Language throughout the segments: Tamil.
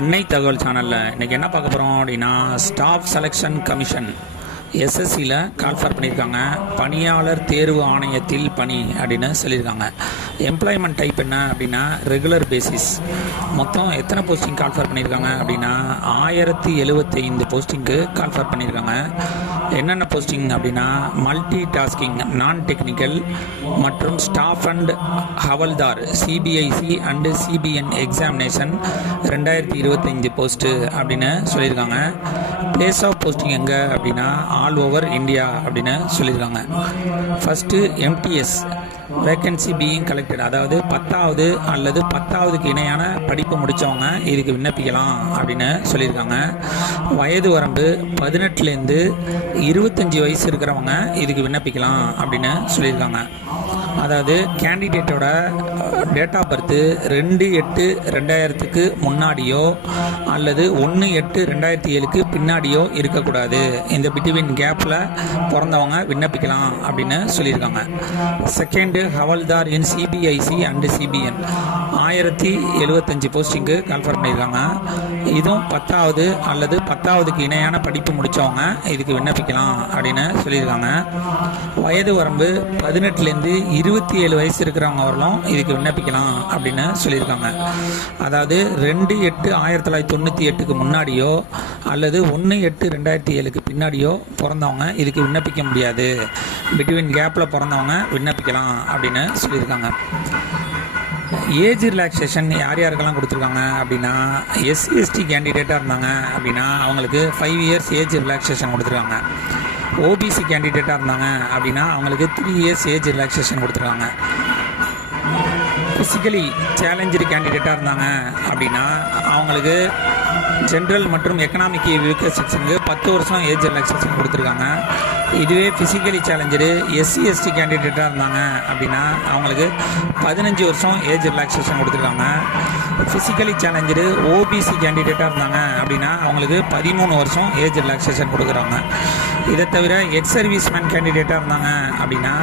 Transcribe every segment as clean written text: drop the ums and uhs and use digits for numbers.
அன்னை தகவல் சேனலில் இன்றைக்கி என்ன பார்க்க போகிறோம் அப்படின்னா, ஸ்டாஃப் செலெக்ஷன் கமிஷன் எஸ்எஸ்சியில் கால்ஃபார் பண்ணியிருக்காங்க. பணியாளர் தேர்வு ஆணையத்தில் பணி அப்படின்னு சொல்லியிருக்காங்க. எம்ப்ளாய்மெண்ட் டைப் என்ன அப்படின்னா ரெகுலர் பேசிஸ். மொத்தம் எத்தனை போஸ்டிங் கால்ஃபார் பண்ணியிருக்காங்க அப்படின்னா 1075 போஸ்டிங்க்கு கால்ஃபார் பண்ணியிருக்காங்க. என்னென்ன போஸ்டிங் அப்படின்னா மல்டி டாஸ்கிங், நான் டெக்னிக்கல் மற்றும் staff and Havaldar CBIC and CBN examination 2025 post அப்படின்னு சொல்லியிருக்காங்க. பிளேஸ் ஆஃப் போஸ்டிங் எங்கே அப்படின்னா ஆல் ஓவர் இந்தியா அப்படின்னு சொல்லியிருக்காங்க. First MTS vacancy being collected, அதாவது 10வது அல்லது 10வதுக்கு இணையான படிப்பு முடித்தவங்க இதுக்கு விண்ணப்பிக்கலாம் அப்படின்னு சொல்லியிருக்காங்க. வயது வரம்பு 18லேருந்து 25 வயசு இருக்கிறவங்க இதுக்கு விண்ணப்பிக்கலாம் அப்படின்னு சொல்லியிருக்காங்க. அதாவது கேண்டிடேட்டோட டேட் ஆஃப் பர்த்து 2/8/2000க்கு முன்னாடியோ அல்லது 1/8/2007க்கு பின்னாடியோ இருக்கக்கூடாது. இந்த பிட்வீன் கேப்பில் பிறந்தவங்க விண்ணப்பிக்கலாம் அப்படின்னு சொல்லியிருக்காங்க. Second Havaldar in CBIC and CBN 1075 posting call for பண்ணியிருக்காங்க. இதுவும் 10வது அல்லது 10வதுக்கு இணையான படிப்பு முடித்தவங்க இதுக்கு விண்ணப்பிக்கலாம் அப்படின்னு சொல்லியிருக்காங்க. வயது வரம்பு 18லேருந்து 27 வயசு இருக்கிறவங்க வரலும் இதுக்கு விண்ணப்பிக்கலாம் அப்படின்னு சொல்லியிருக்காங்க. அதாவது 2/8/1998க்கு முன்னாடியோ அல்லது 1/8/2007க்கு பின்னாடியோ பிறந்தவங்க இதுக்கு விண்ணப்பிக்க முடியாது. பிட்வீன் கேப்பில் பிறந்தவங்க விண்ணப்பிக்கலாம் அப்படின்னு சொல்லியிருக்காங்க. ஏஜ் ரிலாக்ஸேஷன் யார் யாருக்கெல்லாம் கொடுத்துருக்காங்க அப்படின்னா எஸ்சி/எஸ்டி கேண்டிடேட்டாக இருந்தாங்க அப்படின்னா அவங்களுக்கு 5 இயர்ஸ் ஏஜ் ரிலாக்ஸேஷன் கொடுத்துருக்காங்க. ஓபிசி கேண்டிடேட்டாக இருந்தாங்க அப்படின்னா அவங்களுக்கு 3 இயர்ஸ் ஏஜ் ரிலாக்ஸேஷன் கொடுத்துருக்காங்க. ஃபிசிக்கலி சேலஞ்சு கேண்டிடேட்டாக இருந்தாங்க அப்படின்னா அவங்களுக்கு ஜென்ரல் மற்றும் எக்கனாமிக் வீக்கர் செக்ஷனுக்கு 10 வருஷம் ஏஜ் ரிலாக்ஸேஷன் கொடுத்துருக்காங்க. இதுவே ஃபிசிக்கலி சேலஞ்சரு எஸ்சி/எஸ்டி கேண்டிடேட்டாக இருந்தாங்க அப்படின்னா அவங்களுக்கு 15 வருஷம் ஏஜ் ரிலாக்ஸேஷன் கொடுத்துருக்காங்க. ஃபிசிக்கலி சேலஞ்சரு ஓபிசி கேண்டிடேட்டாக இருந்தாங்க அப்படின்னா அவங்களுக்கு 13 வருஷம் ஏஜ் ரிலாக்ஸேஷன் கொடுக்குறாங்க. இதை தவிர எக்ஸ் சர்வீஸ்மேன் கேண்டிடேட்டாக இருந்தாங்க அப்படின்னா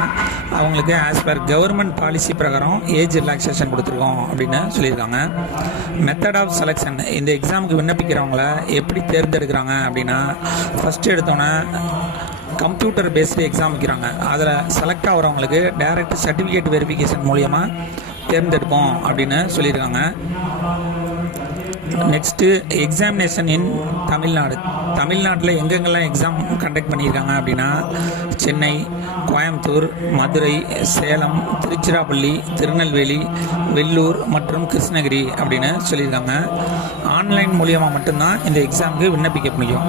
அவங்களுக்கு ஆஸ் பர் கவர்மெண்ட் பாலிசி பிரகாரம் ஏஜ் ரிலாக்ஸேஷன் கொடுத்துருக்கோம் அப்படின்னு சொல்லியிருக்காங்க. மெத்தட் ஆஃப் செலெக்ஷன், இந்த எக்ஸாமுக்கு விண்ணப்பிக்கிறவங்கள எப்படி தேர்ந்தெடுக்கிறாங்க அப்படின்னா ஃபஸ்ட்டு எடுத்தோன்னே கம்ப்யூட்டர் பேஸ்டு எக்ஸாம் வைக்கிறாங்க. அதில் செலக்ட் ஆகிறவங்களுக்கு டைரக்ட் சர்டிஃபிகேட் வெரிஃபிகேஷன் மூலியமாக தேர்ந்தெடுப்போம் அப்படின்னு சொல்லியிருக்காங்க. நெக்ஸ்ட்டு எக்ஸாமினேஷன் இன் தமிழ்நாடு. தமிழ்நாட்டில் எங்கெங்கெல்லாம் எக்ஸாம் கண்டக்ட் பண்ணியிருக்காங்க அப்படின்னா சென்னை, கோயம்புத்தூர், மதுரை, சேலம், திருச்சிராப்பள்ளி, திருநெல்வேலி, வெள்ளூர் மற்றும் கிருஷ்ணகிரி அப்படின்னு சொல்லியிருக்காங்க. ஆன்லைன் மூலியமாக மட்டும்தான் இந்த எக்ஸாமுக்கு விண்ணப்பிக்க முடியும்.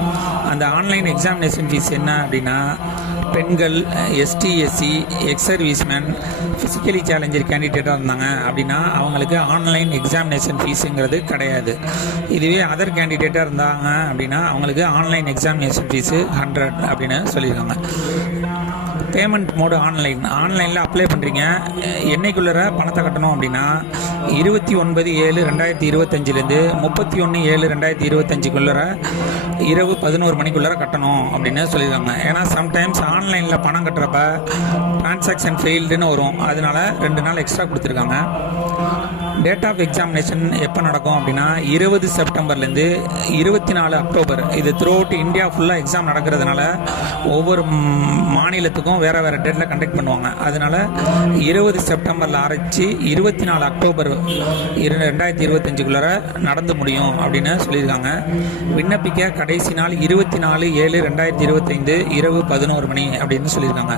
அந்த ஆன்லைன் எக்ஸாமினேஷன் ஃபீஸ் என்ன அப்படின்னா பெண்கள், எஸ்டி/எஸ்சி, எக்ஸ் சர்வீஸ்மேன், ஃபிசிக்கலி சேலஞ்சர் கேண்டிடேட்டாக இருந்தாங்க அப்படின்னா அவங்களுக்கு ஆன்லைன் எக்ஸாமினேஷன் ஃபீஸுங்கிறது கிடையாது. இதுவே அதர் கேண்டிடேட்டாக இருந்தாங்க அப்படின்னா அவங்களுக்கு ஆன்லைன் எக்ஸாமினேஷன் ஃபீஸு 100 அப்படின்னு சொல்லியிருக்காங்க. பேமெண்ட் மோடு ஆன்லைனில் அப்ளை பண்ணுறீங்க. என்னைக்குள்ளே பணத்தை கட்டணும் அப்படின்னா 29/7/2025லேருந்து 31/7/2025 இரவு 11 மணிக்குள்ளே கட்டணும் அப்படின்னு சொல்லியிருக்காங்க. ஏன்னா சம்டைம்ஸ் ஆன்லைனில் பணம் கட்டுறப்ப டிரான்சாக்ஷன் ஃபெயில்டுன்னு வரும், அதனால 2 நாள் எக்ஸ்ட்ரா கொடுத்துருக்காங்க. டேட் ஆஃப் எக்ஸாமினேஷன் எப்போ நடக்கும் அப்படின்னா 20 செப்டம்பர்லேருந்து 24 அக்டோபர். இது த்ரூ அவுட் இந்தியா ஃபுல்லாக எக்ஸாம் நடக்கிறதுனால ஒவ்வொரு மாநிலத்துக்கும் வேறு வேறு டேட்டில் கண்டக்ட் பண்ணுவாங்க. அதனால் 20 செப்டம்பரில் ஆரம்பித்து 24 அக்டோபர் 2025 நடந்து முடியும் அப்படின்னு சொல்லியிருக்காங்க. விண்ணப்பிக்க கடைசி நாள் 24/7/2025 இரவு 11 மணி அப்படின்னு சொல்லியிருக்காங்க.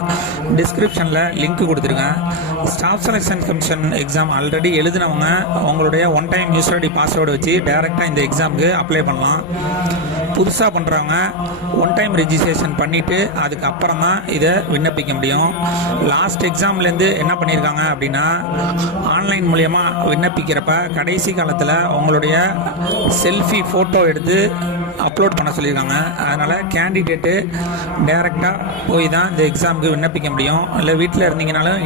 டிஸ்கிரிப்ஷனில் லிங்க் கொடுத்துருக்கேன். Staff selection commission exam already எழுதினவங்க உங்களுடைய one time user ID password வச்சு டைரெக்டாக இந்த எக்ஸாமுக்கு அப்ளை பண்ணலாம். புதுசாக பண்ணுறவங்க ஒன் டைம் ரெஜிஸ்ட்ரேஷன் பண்ணிவிட்டு அதுக்கப்புறம் தான் இதை விண்ணப்பிக்க முடியும். லாஸ்ட் எக்ஸாம்லேருந்து என்ன பண்ணியிருக்காங்க அப்படின்னா ஆன்லைன் மூலமாக விண்ணப்பிக்கிறப்ப கடைசி காலத்தில் உங்களுடைய செல்ஃபி ஃபோட்டோ எடுத்து அப்லோட் பண்ண சொல்லியிருக்காங்க. அதனால் கேண்டிடேட்டு டைரெக்டாக போய் தான் இந்த எக்ஸாமுக்கு விண்ணப்பிக்க முடியும். இல்லை வீட்டில் இருந்தீங்கனாலும்